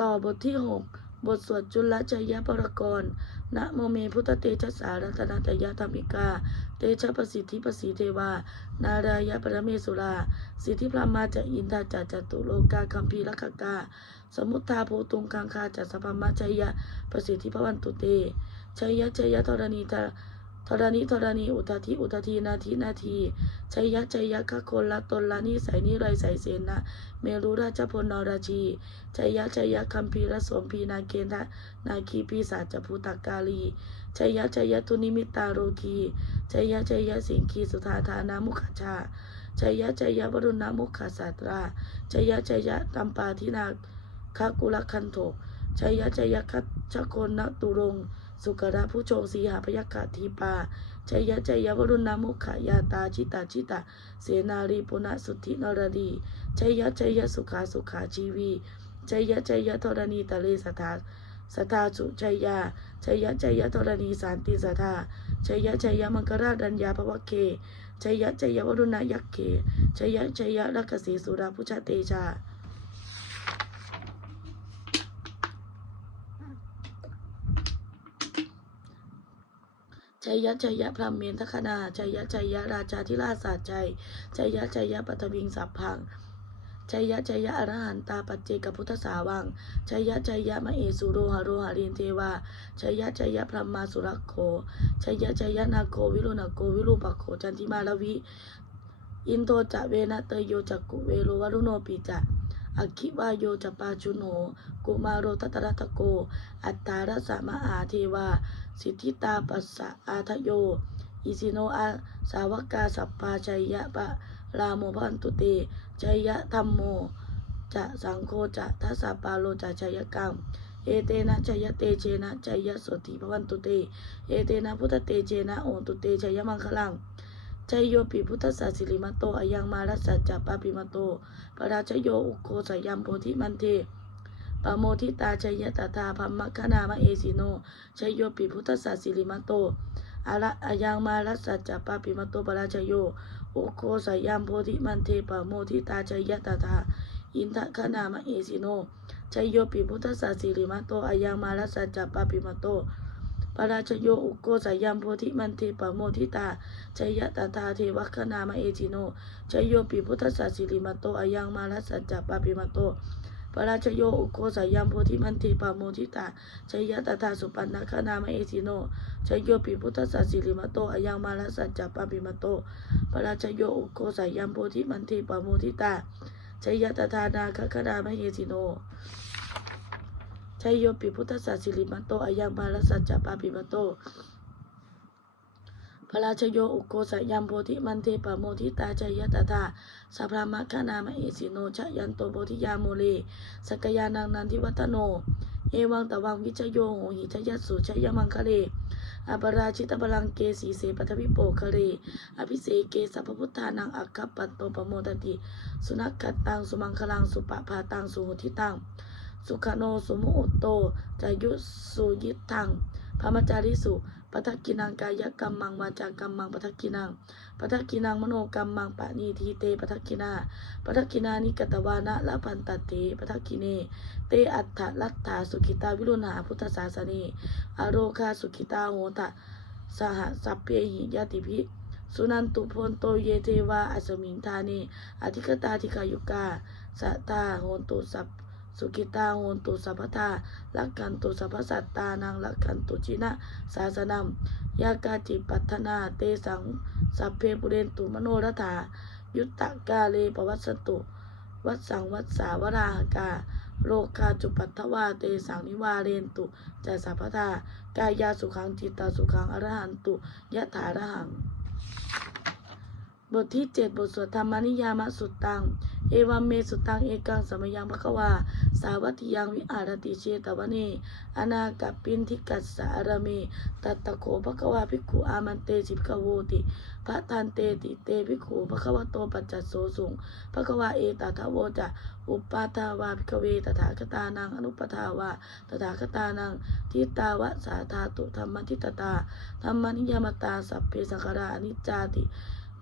ต่อบทที่ 6 บทสวดจุลจยยปรกรณ์นะโมเมพุทธเตชะสารัตนาตยธรรมิกา เตชะประสิทธิประสีเทวา นารายะปรเมสุรา สิทธิพระมาจะอินทาจัจจตุโลกาคัมภีรคกกา สมุทธาโพตุงคังคาจัสพมาจยยะประสิทธิพระวันตุเตชัยยะชัยยะธรณีธา ธรณีธรณีอุทาธิอุทาทีนาทีนาทีชัยยะชัยยะคะคนละตนละนิสัยนิไรใสเสนาเมรุราชพลนราชีชัยยะชัยยะคัมภีรสมพีนาเกณฑนาคีปีศาจภูตกาลีชัยยะชัยยะทุนิมิตาโรคีชัยยะชัยยะสิงคีสุธาธานามุขชาชัยยะชัยยะวรุณามุขสัตราชัยยะชัยยะตัมปาทินาคกุลคันโทชัยยะชัยยะคัชโคนนตุรงค์ สุกระผู้โชคสีหาพยัคฆาทีปาชัยยะชัยยะวรุณามุขายาตาชิตาชิตาเสนารีปุณสุทธินรดีชัยยะชัยยะสุขาสุขาชีวีชัยยะชัยยะธรณีตะเลสถาสถาสุชัยยะชัยยะชัยยะธรณีสานติสถาชัยยะชัยยะมังคราดัญญาภวเคชัยยะชัยยะวรุณายักเขชัยยะชัยยะรักสีสุราพุชเตชา ชัยยะชัยยะพรหมเมนทคนาชัยยะชัยยะราชาธิราชสาใจชัยยะชัยยะปัทวิงสัพพังชัยยะชัยยะอรหันตาปัจเจกพุทธสาวังชัยยะชัยยะมะเอสุโรหะโรหะรินเทวาชัยยะชัยยะพรหมาสุรักโขชัยยะชัยยะนาโควิรุณโกวิรูปโขจันทิมาลวิอินโทจะเวนะเตโยจักกุเวโรวรุโนปิจะอคิวายโยจะปาชุโนกุมารโรตตรัตโก อัตตารสมะอาเทวา สิทธิตาปัสสะอาทโย อิสิโนอาสาวกาสัพพาชัยยะปะรามโมพันตุเตชัยยะธรรมโม จะสังโฆจะทัสสะปาโลจะชัยกังเอเตนะชัยเตเจนะชัยโสติภวันตุเต เอเตนะพุทธเตเจนะโอตุเตชัยมังคลังชัยโยปิพุทธสัสิริมโตอายังมารัสสัจจปปิมโตปราชโยอุโคสยัมโพธิมันเท ปโมทิตาชัยยตถาพัมมคณามะเอสิโนชัยโยปิพุทธสัสสิริมัตโตอะระอายังมารัสสัจจะปาปิมัตโตปราชโยโอโคสยัมโพธิมันเทปโมทิตาชัยยตถาอินทคณามะเอสิโนชัยโยปิพุทธสัสสิริมัตโตอายังมารัสสัจจะปาปิมัตโตปราชโยอุโกสายัมโพธิมันเทปโมทิตาชัยยะตาเทวคณามะเอจิโนชัยโยปิพุทธสัสสิริมัตโตอายังมารัสสัจจปาปิมัตโต ปราชโยอุโกสายัมโพธิมันเทปะโมทิตาชัยยะตถาสุปันนคณามเอจิโนชัยโยปิพุทธสัสสิริมโตอายังมารัสสัจจปาปิมัตโตปราชโยอุโกสายัมโพธิมันเทปะโมทิตาชัยยะตถานาคคณามเอจิโนชัยโยปิพุทธสัสสิริมโตอายังมาลสัจจปาปิมันโตพระราชโยอุโกสยัมโพธิมันเทปะโมทิตาชยยตถา สัพพามะคานามะเอสิโนชยันโตโพธิยาโมเลสกยานังนันทิวัตโน เอวังตะวังวิชโยโหหิชยัสสุชยมังคะเลอปราชิตบาลังเกสีเสปัทวิโปคะเลอภิเสเกสัพพุทธานังอัคคปัตโตปโมตติ สุนักขตังสุมังคลังสุปะพาตังสุหุทิตัง สุขโนสุโมอุโตจายุสุยิทังพระมจาริสุ ปทักกินังกายกรรมังวาจากรรมังปทักกินังปทักกินังมโนกรรมังปะนีทีเตปทักกินาปทักกินานิกตวานะละพันตเตปทักกิเน เตอัฏฐลัตถาสุขิตาวิรุณหาพุทธศาสนีอโรคาสุขิตาโหตะสหสัพเพหิยติภิสุนันตุพนโตเยเทวาอัสมิงธานีอธิกตาธิกายุกาสัตตาโหนตุสัพ สุกิตาโหนตุสัพพทาลักขันตุสัพพสัตตานังลักขันตุจินะสาสนัมยากาจิปัทนาเตสังสัพเพปุเรนตุมโนรถายุตตะกาเลปวัสสตุ วัดสังวัดสาวราหกาโลกาจุปัทวาเตสังนิวาเรนตุจัสสัพพทากายาสุขังจิตตาสุขังอรหันตุยะถาระหัง บทที่ 7 บทสวดธรรมนิยามสุตตัง เอวัมเมสุตัง เอกังสมยังภควา สาวัติยังวิอารติเชตวเนอนากัปปินทิกัสสารเมตัตตะโขภควาภิกขุอามันเตจิภคโวติ พระทันเตติเตภิกขุภควโตปัจจัสโสสุงภควาเอตถาโวจะอุปปาทาวาภิกเวตถาคตานังอนุปทาวาตถาคตานังทิตาวะสาธาตุธรรมทิตตาธรรมนิยามตาสัพเพสังขารานิจจาติ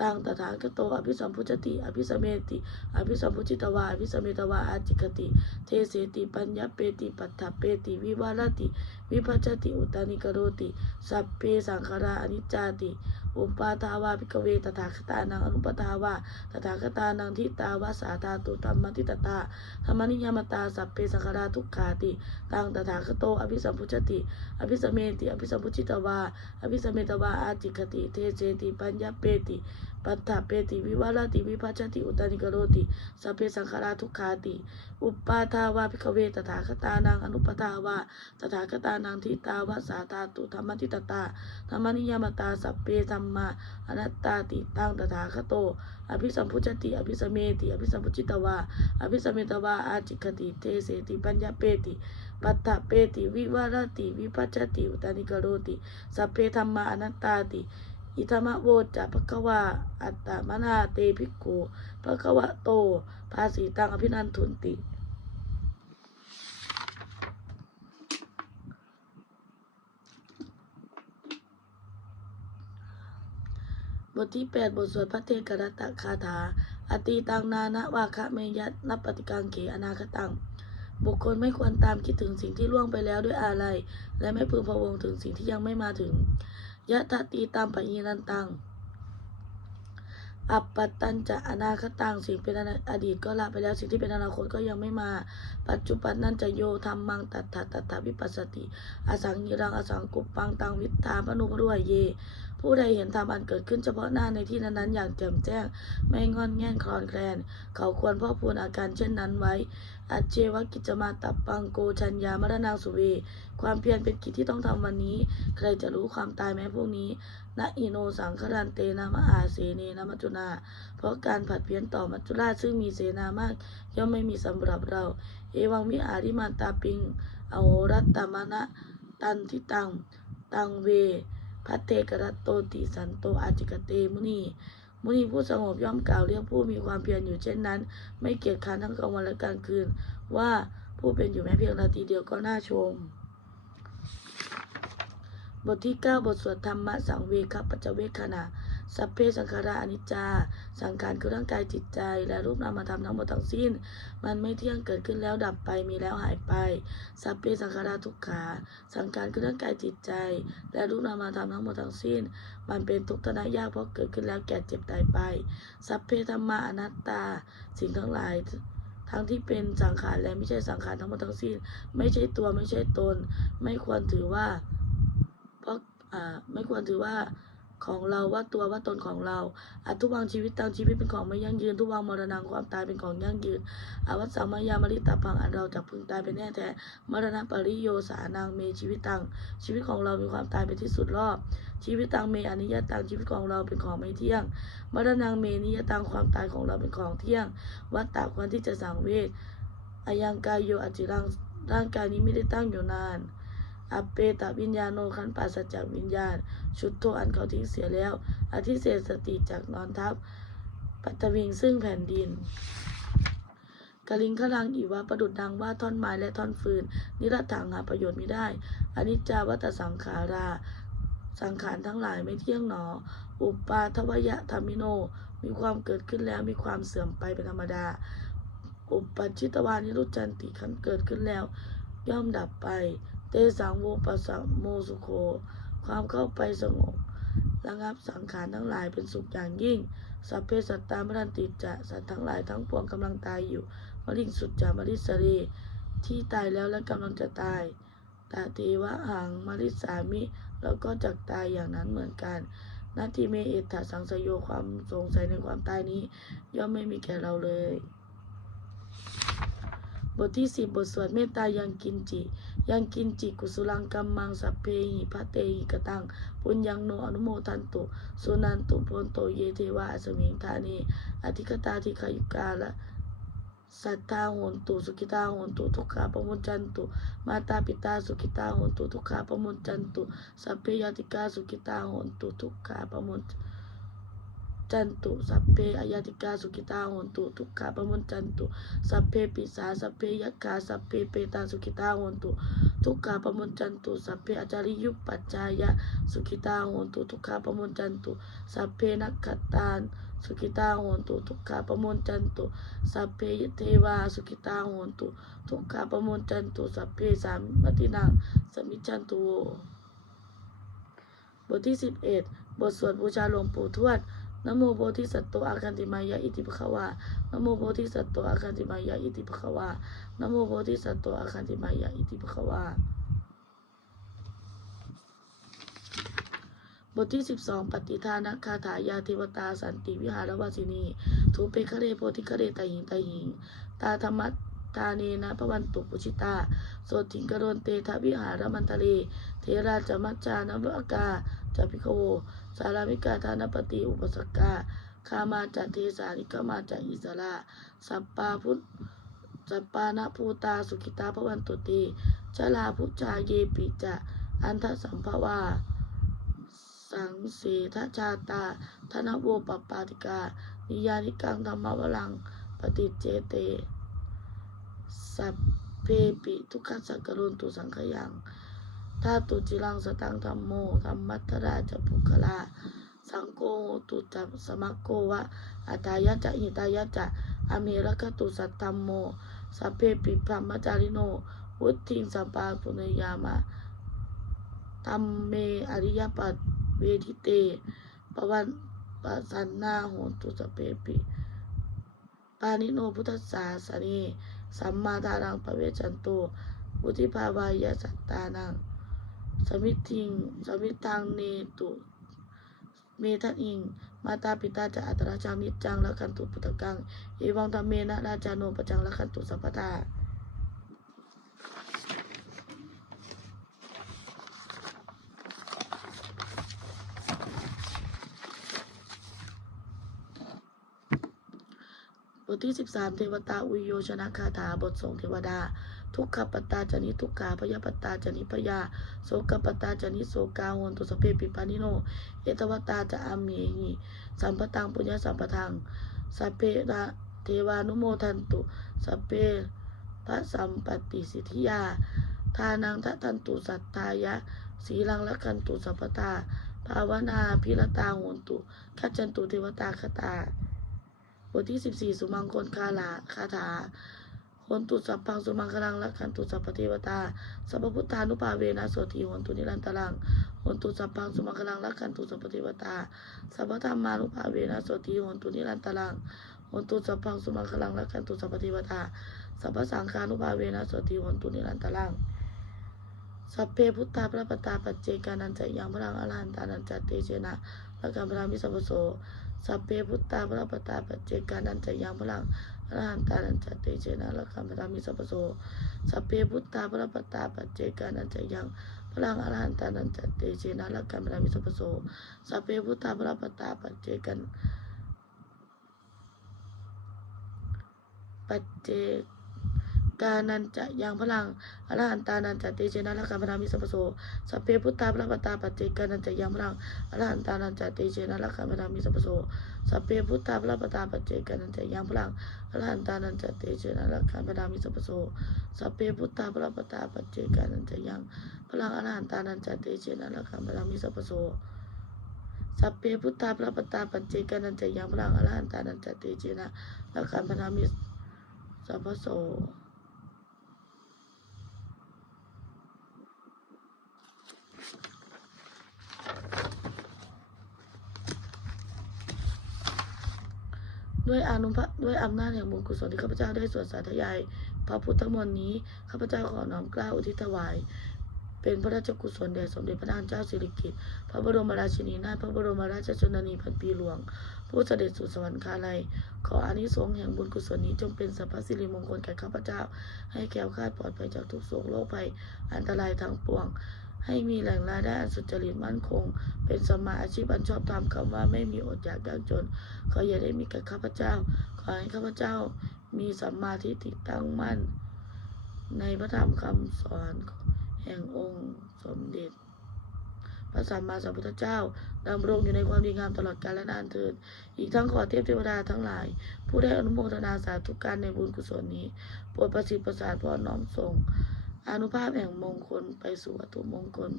ตังตถาคตโตอภิสัมพุจติ อภิสมเมติ อภิสัมพุจิตวาอภิสมเมตวาอาจิกติ เทเสติปัญญเปติปัฏฐเปติ วิวารติ วิภัจจติ อุตานิกโรติ สัพเพสังขาราอนิจจาติ อุปาทาวาภิกเวตถาคตานังอนุปทาวาตถาคตานังทิตาวาสาตาตุธรรมทิตตาธรรมนิยามตาสัพเพสังขาราทุกขาติตังตถาคตโตอภิสัมพุชติ อภิสมเมติ อภิสัมพุชิตวาอภิสมเมตวาอาจิกติ เทเสติปัญญเปติ ปัฏฐเปติวิวารติวิภัจจติอุตานิกโรติสัพเพสังขาราทุกขาติ อุปาทาวาภิกเวตถาคตานังอนุปทาวาตถาคตานังทิตาวาสาธาตุธรรมทิตตาธรรมนิยามตาสัพเพสัมมาอนัตตาติตังตถาคโต อภิสัมพุจติอภิสมเมติอภิสัมพุจิตวาอภิสมเมตวาอาจิกติเทเสติปัญญาเปติปัฏฐเปติวิวารติวิปัจจติอุตานิกโรติสัพเพธรรมาอนัตตาติ อิธรรมโวจะภควาอัตตมนาเตภิกขุภควะโต ภาสีตังอภินันทุนติ บทที่8บทสวดพระเทกรัตตคาถา อตีตังนานะวาคะเมยัตนับปฏิกังเขอนาคตังบุคคลไม่ควรตามคิดถึงสิ่งที่ล่วงไปแล้วด้วยอาลัยและไม่พึงพะวงถึงสิ่งที่ยังไม่มาถึง ยะทะตีตามปะยีนันตัง อัปปตันจะอนาคตังสิ่งเป็นอดีตก็ละไปแล้วสิ่งที่เป็นอนาคตก็ยังไม่มา ปัจจุบันนั่นจะโยธรรมังตัถะตัถะวิปัสสติ อสังยิรังอสังกุปปังตังวิทาพนุพด้วยเย ผู้ใดเห็นธรรมอันเกิดขึ้นเฉพาะหน้าในที่นั้นๆอย่างแจ่มแจ้ง ไม่งอนแง่นคลอนแคลน เขาควรพ่อพูนอาการเช่นนั้นไว้ อัจเจวกิจมาตับปังโกชัญญามรณาสุเว ความเพียรเป็นกิจที่ต้องทำวันนี้ ใครจะรู้ความตายแม้พวกนี้นะอิโนสังครันเตนะมะอาเสเนนะมัจจุนา เพราะการผัดเพี้ยนต่อมัจจุราชซึ่งมีเสนามาก ย่อมไม่มีสำหรับเรา เอวังมิอาริมาตาปิงอโหรัตตมณะตันทิตัง ตังเวพัตเตกรัตโตติสันโตอาจิกเตมุนี มุนีผู้สงบย่อมกล่าวเรียกผู้มีความเพียรอยู่เช่นนั้น ไม่เกียจคร้านทั้งกลางวันและกลางคืน ว่าผู้เป็นอยู่แม้เพียงนาทีเดียวก็น่าชม บทที่ 9 บทสวดธรรมะสังเวคปัจเวคขณะ สัพเพสังขาราอนิจจา สังขารคือร่างกายจิตใจ และรูปนามธรรมทั้งหมดทั้งสิ้น มันไม่เที่ยงเกิดขึ้นแล้วดับไปมีแล้วหายไป สัพเพสังขาราทุกขา สังขารคือร่างกายจิตใจ และรูปนามธรรมทั้งหมดทั้งสิ้น มันเป็นทุกข์ทนายากเพราะเกิดขึ้นแล้วแก่เจ็บตายไป สัพเพธรรมะอนัตตา สิ่งทั้งหลายทั้งที่เป็นสังขารและไม่ใช่สังขารทั้งหมดทั้งสิ้น ไม่ใช่ตัวไม่ใช่ตน ไม่ควรถือว่าเพราะอ่าไม่ควรถือว่า ของเราว่าตัวว่าตนของเราอาทุวังชีวิตตังชีวิตเป็นของไม่ยั่งยืนทุวังมรณังความตายเป็นของยั่งยืนอวัตสัมมายามริตาพังอันเราจะพึงตายเป็นแน่แท้มรณะปริโยสานังเมชีวิตตังชีวิตของเรามีความตายเป็นที่สุดรอบ ชีวิตตังเมอนิยตังชีวิตของเราเป็นของไม่เที่ยงมรณังเมนิยตังความตายของเราเป็นของเที่ยง วัตตะควรที่จะสังเวชอายังกายโยอจิรังร่างกายนี้ไม่ได้ตั้งอยู่นาน อัปเปตวิญญาโนขันปราศจากวิญญาณ ชุดโทอันเขาทิ้งเสียแล้ว อธิเศษสติจากนอนทับ ปัตตวิงซึ่งแผ่นดินกลิงขลังอีวะประดุดดังว่าท่อนไม้และท่อนฟืน นิรัตถังหาประโยชน์ไม่ได้อนิจจาวัตสังขารา สังขารทั้งหลายไม่เที่ยงหนอ อุปาทวยะธรรมิโน มีความเกิดขึ้นแล้วมีความเสื่อมไปเป็นธรรมดา อุปปัชชิตวานิรุจันติขันเกิดขึ้นแล้ว ย่อมดับไป เตสังโวปัสสะโมสุโค ความเข้าไปสงบระงับสังขารทั้งหลายเป็นสุขอย่างยิ่ง สัพเพสัตตามรันติจะสัตว์ทั้งหลายทั้งปวงกำลังตายอยู่มริงสุดจามริสเรที่ตายแล้วและกำลังจะตายตาเทวะหังมริสามิแล้วก็จักตายอย่างนั้นเหมือนกันนาทีเมเอตถาสังสยโยความสงสัยในความตายนี้ ย่อมไม่มีแก่เราเลย บทที่สิบบทสวดเมตตายังกินจิ ยังกินจิกุสุลังกัมมังสัพเพหิพระเตหิกตังปุญญังโนอนุโมทันตุสุนันตุโพนโตเยเทวาสมิงธานีอธิกตาธิคายุกาละสัทธาหนตุสุขิตาหนตุทุกขาปมุจจันตุมาตาปิตาสุขิตาหนตุทุกขาปมุจจันตุสัพเพยติกาสุขิตาหนตุทุกขาปมุจจ จันตุ สัพเพอายาติกาสุขิตาโหนตุ ทุกขาปมุนจันตุ สัพเพปิสา สัพเพยักขาสัพเพเปตาสุขิตาโหนตุ ทุกขาปมุนจันตุ สัพเพอาจาริยุปัจจายะสุขิตาโหนตุ ทุกขาปมุนจันตุ สัพเพนักขตานสุขิตาโหนตุทุกขาปมุนจันตุสัพเพเทวาสุขิตาโหนตุทุกขาปมุนจันตุสัพเพสามมตินังสมิจจันตุโวบทที่สิบเอ็ดบทสวดบูชาหลวงปู่ทวด นโมโพธิสัตว์อาคันติมายะอิติปะควานโมโพธิสัตว์อาคันติมายะอิติปะควานโมโพธิสัตว์อาคันติมายะอิติปะควาบทที่ 12 ปฏิทานคาถายาเทวตาสันติวิหารวาสินีทูเปคะเรโพธิคะเรตาหิงตาหิง ตาธรรมัตาเนนะพระวันตุปุชิตา โสติงกรนเตทวิหารมันทะเล เทราจมัจจานวากา จพิคโว สารามิกาธานปฏิอุปสกกาคามาจากเทสานิกมาจากอิสระ สัปปาพุทธสัปปานาภูตาสุขิตาพระวันตุตีจลาพุจาเยปิจะอันทสัมภวาสังเสทชาตา ธนโวปปปาติกา นิยานิกังธรรมวลัง ปฏิเจเต สัพเพปิทุกขสักกรุนตุสังขยัง ถ้าตุจิรังสตังธรรมโมธรรมัตถราจะปุคลาสังโฆตุจัสมัคโกวะอัตายะจะหิตายะจะอเมรกตุสัตตัมโมสัพเพปิพรหมจาริโน วุติงสัมปาปุเนยามะตัมเมอริยปัตเวทิเตปวันปสันนาโหตุสพเพปิปานิโนพุทธศาสนีสัมมาทานังปเวจันโตวุธิภาวายะสัตตานัง สมิทิง สมิทังเนตุ เมทัอิง มาตาปิตาจะอัตราจามิจจังละคันตุปุตะกัง เอวังธรรมเมนะราจาโนปจังละคันตุสัพพทาบทที่ 13 เทวตาอุยโยชนะคาถาบทส่งเทวดา ทุกขปตตาจานิทุกขาพยาปตตาจานิพยาโสกปตตาจานิโสกาโหนตุสเพปิปานิโน เอตวตาจะอามีหิสัมปตังปุญญสัมปทังสัพเพระเทวานุโมทันตุสัพเพพระสัมปติสิทธิยา ทานังทะทันตุสัตตายะ สีลังละกันตุสัพพตา ภาวนาพิรตาโหนตุขัจจันตุเทวตาคตา บทที่14สุมังคลคาลาคาถา โหนตุสัพพังสุมังคลังละคันตุสัพพเทวตาสัพพุทธานุภาเวนะโสติโหนตุนิรันตรังหนตุสัพพังสุมังคลังละคันตุสัพพเทวตาสัพพธรรมานุภาเวนะโสติโหนตุนิรันตรังหนตุสัพพังสุมังคลังละคันตุสัพพเทวตาสัพพสังฆานุภาเวนะโสติโหนตุนิรันตรังสัพเพพุทธาพระปตาปัจเจกานันจะยังพลังอรหันตานันจะเตเจนะละกัมพรามิสัพพโสสัพเพพุทธาพระปตาปัจเจกานันจะยังพลัง อรหันตานันจะเตเจนะละกัมพรามิสัพพโสสัพเพพุทธาพระปตาปัจเจกานันจะยังพลังอรหันตานันจะเตเจนะละกัมพรามิสัพพโสสัพเพพุทธาพระปตาปัจเจกันปัจเจ กานันจะยังพลังอรหันตานันจะเตเจนะละกัมพรามิสัพโสสัพเพพุทธาพระปตาปัจเจกานันจะยังพลังอรหันตานันจะเตเจนะละกัมพรามิสัพโสสัพเพพุทธาพระปตาปัจเจกานันจะยังพลังอรหันตานันจะเตเจนะละกัมพรามิสัพโสสัพเพพุทธาพระปตาปัจเจกานันจะยังพลังอรหันตานันจะเตเจนะละกัมพรามิสัพโสสัพเพพุทธาพระปตาปัจเจกานันจะยังพลังอรหันตานันจะเตเจนะละกัมพรามิสัพพโส ด้วยอานุภาด้วยอำนาจแห่งบุญกุศลที่ข้าพเจ้าได้สวดสาธยาย พระพุทธมนต์นี้ข้าพเจ้าขอน้อมกล้าอุทิศถวาย เป็นพระราชกุศลแด่สมเด็จพระนางเจ้าสิริกิติ์พระบรมราชินีนาถพระบรมราชชนนีพันปีหลวง ผู้เสด็จสู่สวรรคาลัย ขออานิสงส์แห่งบุญกุศลนี้จงเป็นสัพพสิริมงคลแก่ข้าพเจ้า ให้แคล้วคลาดปลอดภัยจากทุกโศกโรคภัยอันตรายทั้งปวง ให้มีแหล่งรายได้สุจริตมั่นคง เป็นสมาอาชีพอันชอบธรรมคำว่าไม่มีอดอยากยากจน ขออย่าได้มีกับข้าพเจ้า ขอให้ข้าพเจ้ามีสัมมาทิฏฐิตั้งมั่น ในพระธรรมคำสอนแห่งองค์สมเด็จพระสัมมาสัมพุทธเจ้าดำรงอยู่ในความดีงามตลอดกาลและนานเทิน อีกทั้งขอเทพเทวดาทั้งหลาย ผู้ได้อนุโมทนาสาธุการในบุญกุศลนี้ โปรดประสิทธิ์ประสาทพรน้อมส่ง อนุภาพแห่งมงคลไปสู่วัตถุมงคล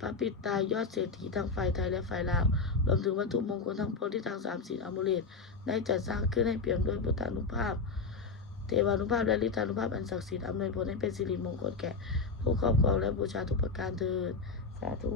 พระปิดตายอดเศรษฐีทั้งฝ่ายไทยและฝ่ายลาว รวมถึงวัตถุมงคลทั้งปวงที่ทางสามศีลอมุเลตได้จัดสร้างขึ้นให้เปี่ยมด้วยพุทธานุภาพ เทวานุภาพและฤทธานุภาพอันศักดิ์สิทธิ์อำนวยผลให้เป็นสิริมงคลแก่ ผู้ครอบครองและบูชาทุกประการเถิด สาธุ